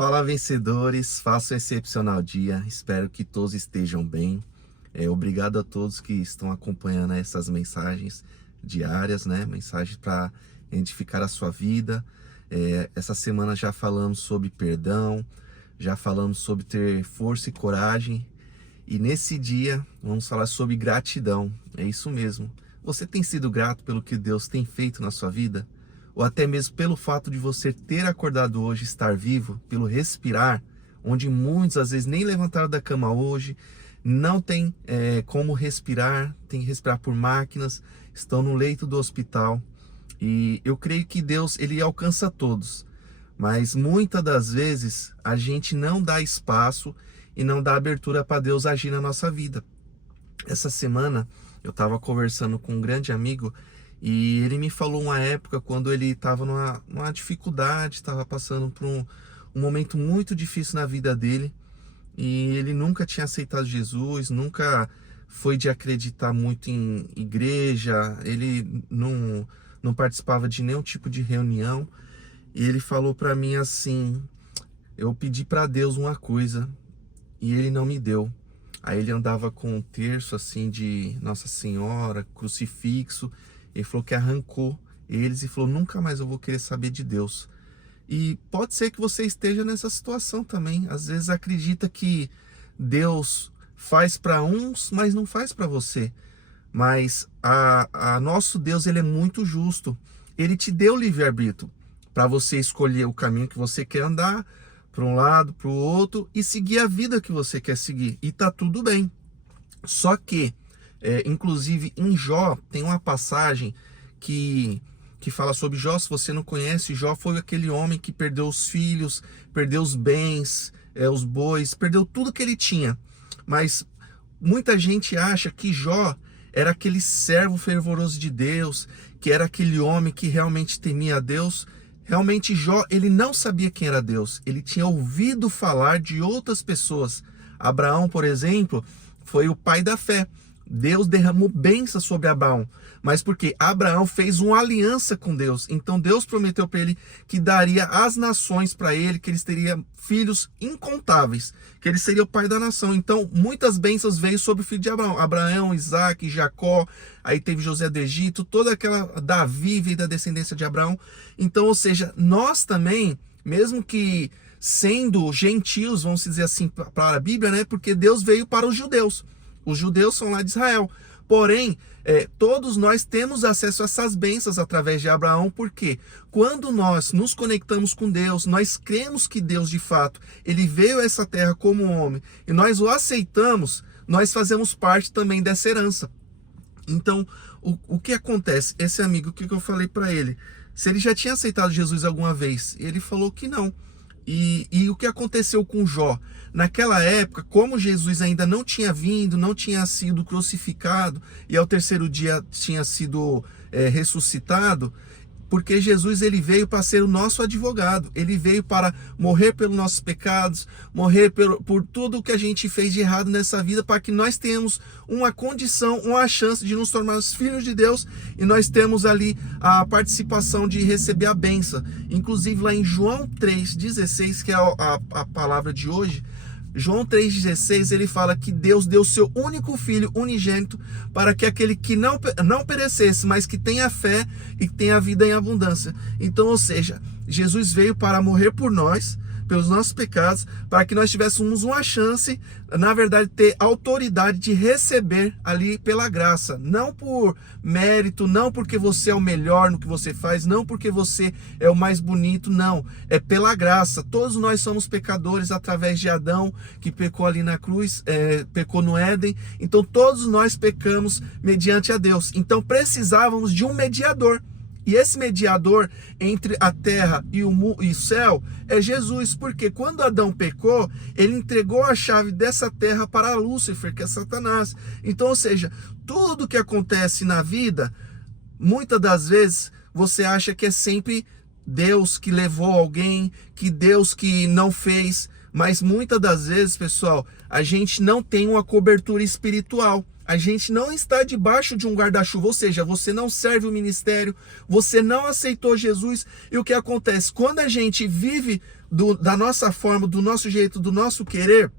Fala, vencedores, faça um excepcional dia, espero que todos estejam bem. Obrigado a todos que estão acompanhando essas mensagens diárias, né? Mensagens para edificar a sua vida. Essa semana já falamos sobre perdão, já falamos sobre ter força e coragem. E nesse dia vamos falar sobre gratidão, é isso mesmo. Você tem sido grato pelo que Deus tem feito na sua vida? Ou até mesmo pelo fato de você ter acordado hoje, estar vivo, pelo respirar, onde muitos às vezes nem levantaram da cama hoje, não tem como respirar, tem que respirar por máquinas, estão no leito do hospital. E eu creio que Deus, ele alcança todos, mas muitas das vezes a gente não dá espaço e não dá abertura para Deus agir na nossa vida. Essa semana eu estava conversando com um grande amigo e ele me falou uma época quando ele estava numa dificuldade, estava passando por um momento muito difícil na vida dele, e ele nunca tinha aceitado Jesus, nunca foi de acreditar muito em igreja, ele não participava de nenhum tipo de reunião. E ele falou para mim assim: eu pedi para Deus uma coisa e ele não me deu. Aí ele andava com um terço assim de Nossa Senhora, crucifixo. Ele falou que arrancou eles e falou: nunca mais eu vou querer saber de Deus. E pode ser que você esteja nessa situação também. Às vezes acredita que Deus faz para uns, mas não faz para você. Mas a nosso Deus, ele é muito justo. Ele te deu livre-arbítrio para você escolher o caminho que você quer andar, para um lado, para o outro, e seguir a vida que você quer seguir. E tá tudo bem. Só que inclusive em Jó tem uma passagem que fala sobre Jó. Se você não conhece, Jó foi aquele homem que perdeu os filhos, perdeu os bens, os bois, perdeu tudo que ele tinha. Mas muita gente acha que Jó era aquele servo fervoroso de Deus, que era aquele homem que realmente temia a Deus. Realmente Jó, ele não sabia quem era Deus, ele tinha ouvido falar de outras pessoas. Abraão, por exemplo, foi o pai da fé. Deus derramou bênçãos sobre Abraão, mas porque Abraão fez uma aliança com Deus. Então Deus prometeu para ele que daria as nações para ele, que eles teriam filhos incontáveis, que ele seria o pai da nação. Então muitas bênçãos veio sobre o filho de Abraão: Abraão, Isaac, Jacó, aí teve José do Egito, toda aquela Davi veio da descendência de Abraão. Então, ou seja, nós também, mesmo que sendo gentios, vamos dizer assim, para a Bíblia, né? Porque Deus veio para os judeus. Os judeus são lá de Israel. Porém, todos nós temos acesso a essas bênçãos através de Abraão, porque quando nós nos conectamos com Deus, nós cremos que Deus, de fato, ele veio a essa terra como homem, e nós o aceitamos, nós fazemos parte também dessa herança. Então, o que acontece? Esse amigo, o que eu falei para ele? Se ele já tinha aceitado Jesus alguma vez? Ele falou que não. E o que aconteceu com Jó? Naquela época, como Jesus ainda não tinha vindo, não tinha sido crucificado, e ao terceiro dia tinha sido ressuscitado, porque Jesus, ele veio para ser o nosso advogado, ele veio para morrer pelos nossos pecados, morrer por tudo que a gente fez de errado nessa vida, para que nós tenhamos uma condição, uma chance de nos tornarmos filhos de Deus, e nós temos ali a participação de receber a bênção. Inclusive lá em João 3,16, que é a palavra de hoje, João 3,16, ele fala que Deus deu seu único filho unigênito para que aquele que não perecesse, mas que tenha fé e que tenha vida em abundância. Então, ou seja, Jesus veio para morrer por nós, pelos nossos pecados, para que nós tivéssemos uma chance, na verdade, ter autoridade de receber ali pela graça, não por mérito, não porque você é o melhor no que você faz, não porque você é o mais bonito, não, é pela graça. Todos nós somos pecadores através de Adão, que pecou ali na cruz, pecou no Éden. Então todos nós pecamos mediante a Deus, então precisávamos de um mediador. E esse mediador entre a terra e o céu é Jesus, porque quando Adão pecou, ele entregou a chave dessa terra para Lúcifer, que é Satanás. Então, ou seja, tudo que acontece na vida, muitas das vezes você acha que é sempre Deus que levou alguém, que Deus que não fez, mas muitas das vezes, pessoal, a gente não tem uma cobertura espiritual. A gente não está debaixo de um guarda-chuva, ou seja, você não serve o ministério, você não aceitou Jesus. E o que acontece? Quando a gente vive da nossa forma, do nosso jeito, do nosso querer,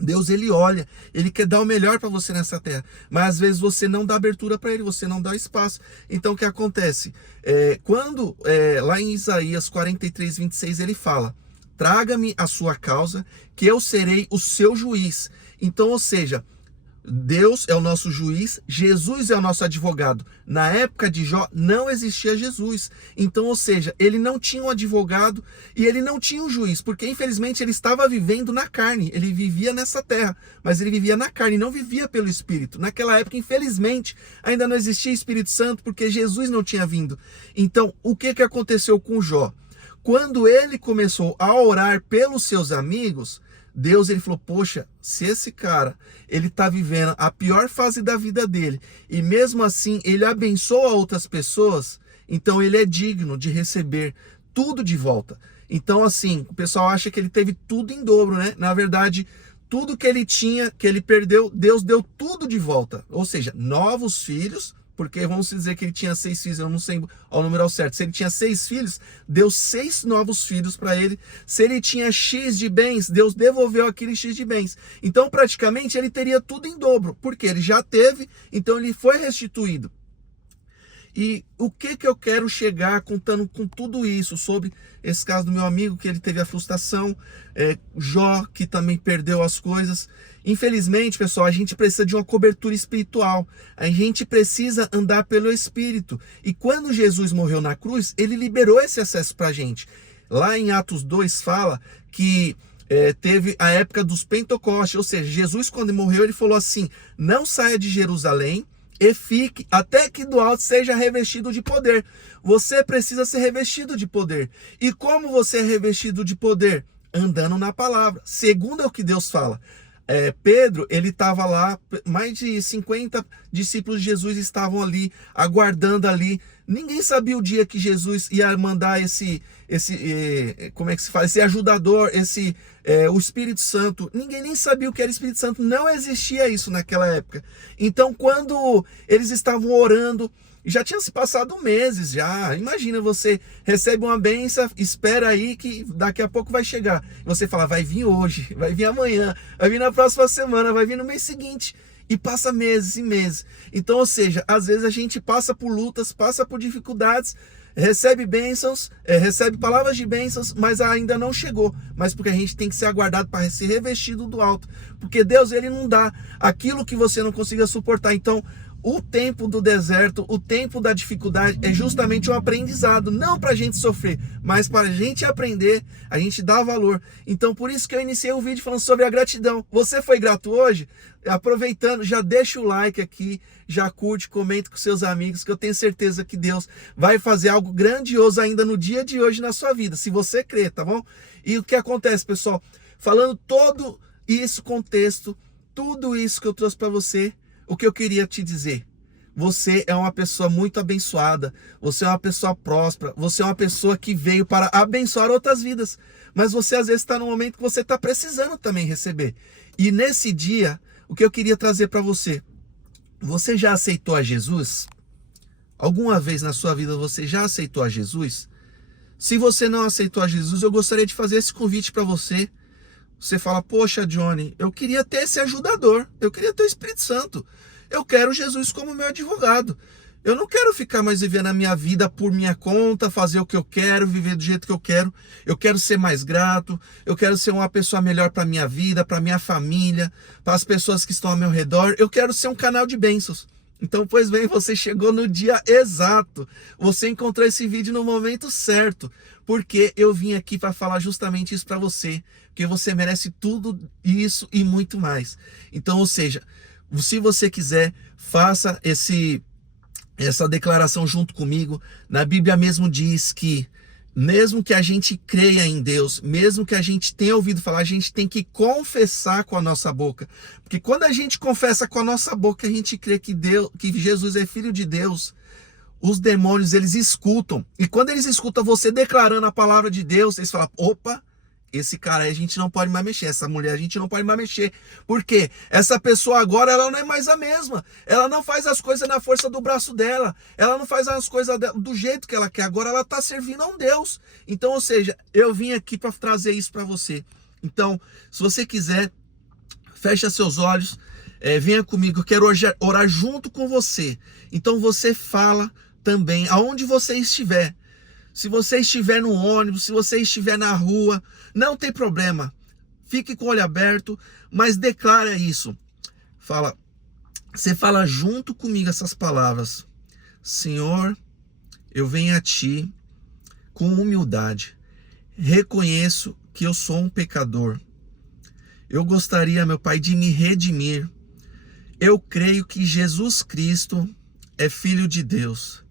Deus, ele olha, ele quer dar o melhor para você nessa terra, mas às vezes você não dá abertura para ele, você não dá espaço. Então o que acontece? Quando lá em Isaías 43:26 ele fala: traga-me a sua causa, que eu serei o seu juiz. Então, ou seja, Deus é o nosso juiz, Jesus é o nosso advogado. Na época de Jó não existia Jesus. Então, ou seja, ele não tinha um advogado e ele não tinha um juiz, porque infelizmente ele estava vivendo na carne, ele vivia nessa terra, mas ele vivia na carne, não vivia pelo Espírito. Naquela época, infelizmente, ainda não existia Espírito Santo, porque Jesus não tinha vindo. Então, o que aconteceu com Jó? Quando ele começou a orar pelos seus amigos, Deus, ele falou: poxa, se esse cara, ele está vivendo a pior fase da vida dele, e mesmo assim ele abençoa outras pessoas, então ele é digno de receber tudo de volta. Então, assim, o pessoal acha que ele teve tudo em dobro, né? Na verdade, tudo que ele tinha, que ele perdeu, Deus deu tudo de volta. Ou seja, novos filhos, porque vamos dizer que ele tinha 6 filhos, eu não sei o número ao certo. Se ele tinha 6 filhos, deu 6 novos filhos para ele. Se ele tinha X de bens, Deus devolveu aquele X de bens. Então, praticamente, ele teria tudo em dobro, porque ele já teve, então ele foi restituído. E o que eu quero chegar contando com tudo isso, sobre esse caso do meu amigo, que ele teve a frustração, Jó, que também perdeu as coisas. Infelizmente, pessoal, a gente precisa de uma cobertura espiritual. A gente precisa andar pelo Espírito. E quando Jesus morreu na cruz, ele liberou esse acesso para a gente. Lá em Atos 2 fala que teve a época dos Pentecostes, ou seja, Jesus, quando morreu, ele falou assim: não saia de Jerusalém e fique até que do alto seja revestido de poder. Você precisa ser revestido de poder. E como você é revestido de poder? Andando na palavra, segundo o que Deus fala. Pedro, ele estava lá, mais de 50 discípulos de Jesus estavam ali, aguardando ali. Ninguém sabia o dia que Jesus ia mandar como é que se fala? Esse ajudador, o Espírito Santo. Ninguém nem sabia o que era Espírito Santo, não existia isso naquela época. Então, quando eles estavam orando, já tinha se passado meses já. Imagina, você recebe uma bênção, espera aí que daqui a pouco vai chegar. Você fala: vai vir hoje, vai vir amanhã, vai vir na próxima semana, vai vir no mês seguinte. E passa meses e meses. Então, ou seja, às vezes a gente passa por lutas, passa por dificuldades, recebe bênçãos, recebe palavras de bênçãos, mas ainda não chegou. Mas porque a gente tem que ser aguardado para ser revestido do alto. Porque Deus, ele não dá aquilo que você não consiga suportar. Então, o tempo do deserto, o tempo da dificuldade é justamente um aprendizado, não para a gente sofrer, mas para a gente aprender, a gente dar valor. Então, por isso que eu iniciei o vídeo falando sobre a gratidão. Você foi grato hoje? Aproveitando, já deixa o like aqui, já curte, comenta com seus amigos, que eu tenho certeza que Deus vai fazer algo grandioso ainda no dia de hoje na sua vida, se você crer, tá bom? E o que acontece, pessoal? Falando todo esse contexto, tudo isso que eu trouxe para você, o que eu queria te dizer: você é uma pessoa muito abençoada, você é uma pessoa próspera, você é uma pessoa que veio para abençoar outras vidas, mas você às vezes está num momento que você está precisando também receber. E nesse dia, o que eu queria trazer para você: você já aceitou a Jesus? Alguma vez na sua vida você já aceitou a Jesus? Se você não aceitou a Jesus, eu gostaria de fazer esse convite para você. Você fala: poxa, Johnny, eu queria ter esse ajudador, eu queria ter o Espírito Santo, eu quero Jesus como meu advogado. Eu não quero ficar mais vivendo a minha vida por minha conta, fazer o que eu quero, viver do jeito que eu quero ser mais grato, eu quero ser uma pessoa melhor para minha vida, para minha família, para as pessoas que estão ao meu redor, eu quero ser um canal de bênçãos. Então, pois bem, você chegou no dia exato, você encontrou esse vídeo no momento certo, porque eu vim aqui para falar justamente isso para você, porque você merece tudo isso e muito mais. Então, ou seja, se você quiser, faça essa declaração junto comigo. Na Bíblia mesmo diz que mesmo que a gente creia em Deus, mesmo que a gente tenha ouvido falar, a gente tem que confessar com a nossa boca. Porque quando a gente confessa com a nossa boca, a gente crê que Jesus é filho de Deus. Os demônios, eles escutam. E quando eles escutam você declarando a palavra de Deus, eles falam: opa, esse cara aí a gente não pode mais mexer, essa mulher a gente não pode mais mexer. Por quê? Essa pessoa agora, ela não é mais a mesma. Ela não faz as coisas na força do braço dela. Ela não faz as coisas do jeito que ela quer. Agora ela está servindo a um Deus. Então, ou seja, eu vim aqui para trazer isso para você. Então, se você quiser, fecha seus olhos, venha comigo, eu quero orar junto com você. Então você fala também, aonde você estiver. Se você estiver no ônibus, se você estiver na rua, não tem problema. Fique com o olho aberto, mas declara isso. Você fala junto comigo essas palavras. Senhor, eu venho a Ti com humildade. Reconheço que eu sou um pecador. Eu gostaria, meu Pai, de me redimir. Eu creio que Jesus Cristo é Filho de Deus.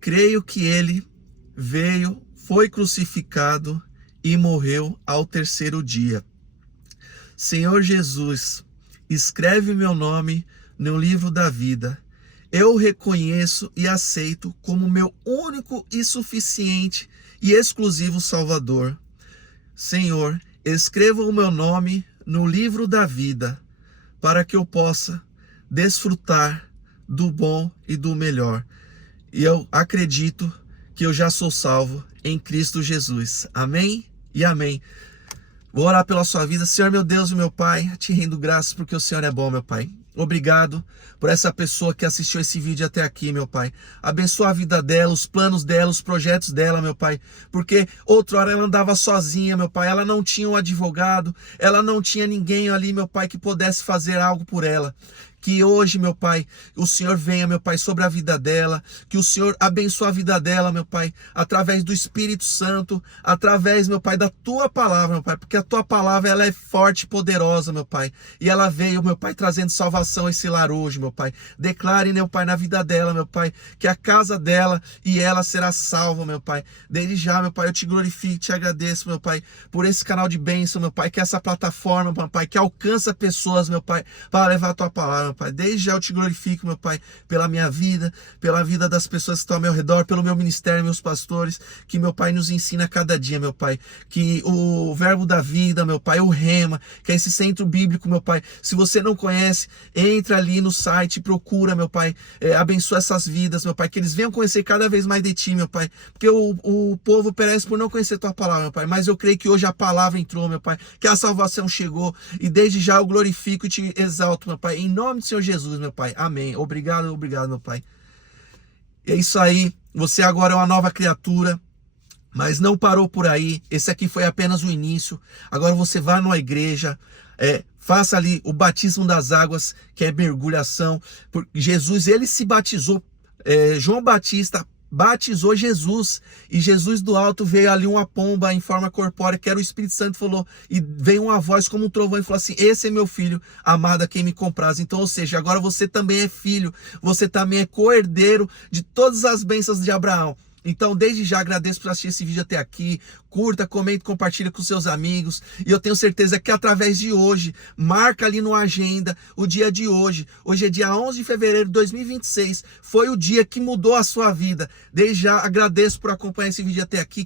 Creio que Ele veio, foi crucificado e morreu ao terceiro dia. Senhor Jesus, escreve meu nome no livro da vida. Eu reconheço e aceito como meu único e suficiente e exclusivo Salvador. Senhor, escreva o meu nome no livro da vida, para que eu possa desfrutar do bom e do melhor. E eu acredito que eu já sou salvo em Cristo Jesus. Amém e amém. Vou orar pela sua vida. Senhor, meu Deus e meu Pai, te rendo graças porque o Senhor é bom, meu Pai. Obrigado por essa pessoa que assistiu esse vídeo até aqui, meu Pai. Abençoa a vida dela, os planos dela, os projetos dela, meu Pai. Porque outrora ela andava sozinha, meu Pai. Ela não tinha um advogado, ela não tinha ninguém ali, meu Pai, que pudesse fazer algo por ela. Que hoje, meu Pai, o Senhor venha, meu Pai, sobre a vida dela, que o Senhor abençoe a vida dela, meu Pai, através do Espírito Santo, através, meu Pai, da Tua palavra, meu Pai, porque a Tua palavra, ela é forte e poderosa, meu Pai, e ela veio, meu Pai, trazendo salvação a esse lar hoje, meu Pai. Declare, meu Pai, na vida dela, meu Pai, que a casa dela e ela será salva, meu Pai. Desde já, meu Pai, eu te glorifico, te agradeço, meu Pai, por esse canal de bênção, meu Pai, que essa plataforma, meu Pai, que alcança pessoas, meu Pai, para levar a Tua palavra, Pai. Desde já eu te glorifico, meu Pai, pela minha vida, pela vida das pessoas que estão ao meu redor, pelo meu ministério, meus pastores, que meu Pai nos ensina a cada dia, meu Pai, que o verbo da vida, meu Pai, o rema, que é esse centro bíblico, meu Pai, se você não conhece, entra ali no site, procura, meu Pai, abençoa essas vidas, meu Pai, que eles venham conhecer cada vez mais de Ti, meu Pai, porque o povo perece por não conhecer Tua palavra, meu Pai, mas eu creio que hoje a palavra entrou, meu Pai, que a salvação chegou, e desde já eu glorifico e te exalto, meu Pai, em nome do Senhor Jesus, meu Pai. Amém. Obrigado, meu Pai. É isso aí. Você agora é uma nova criatura, mas não parou por aí. Esse aqui foi apenas o início. Agora você vai numa igreja, faça ali o batismo das águas, que é mergulhação. Jesus, ele se batizou. João Batista batizou Jesus, e Jesus do alto veio ali uma pomba em forma corpórea, que era o Espírito Santo, falou, e veio uma voz como um trovão e falou assim: esse é meu filho amado, a quem me compraz. Então, ou seja, agora você também é filho, você também é co-herdeiro de todas as bênçãos de Abraão. Então, desde já agradeço por assistir esse vídeo até aqui. Curta, comente, compartilha com seus amigos. E eu tenho certeza que através de hoje, marca ali no agenda o dia de hoje. Hoje é dia 11 de fevereiro de 2026. Foi o dia que mudou a sua vida. Desde já agradeço por acompanhar esse vídeo até aqui.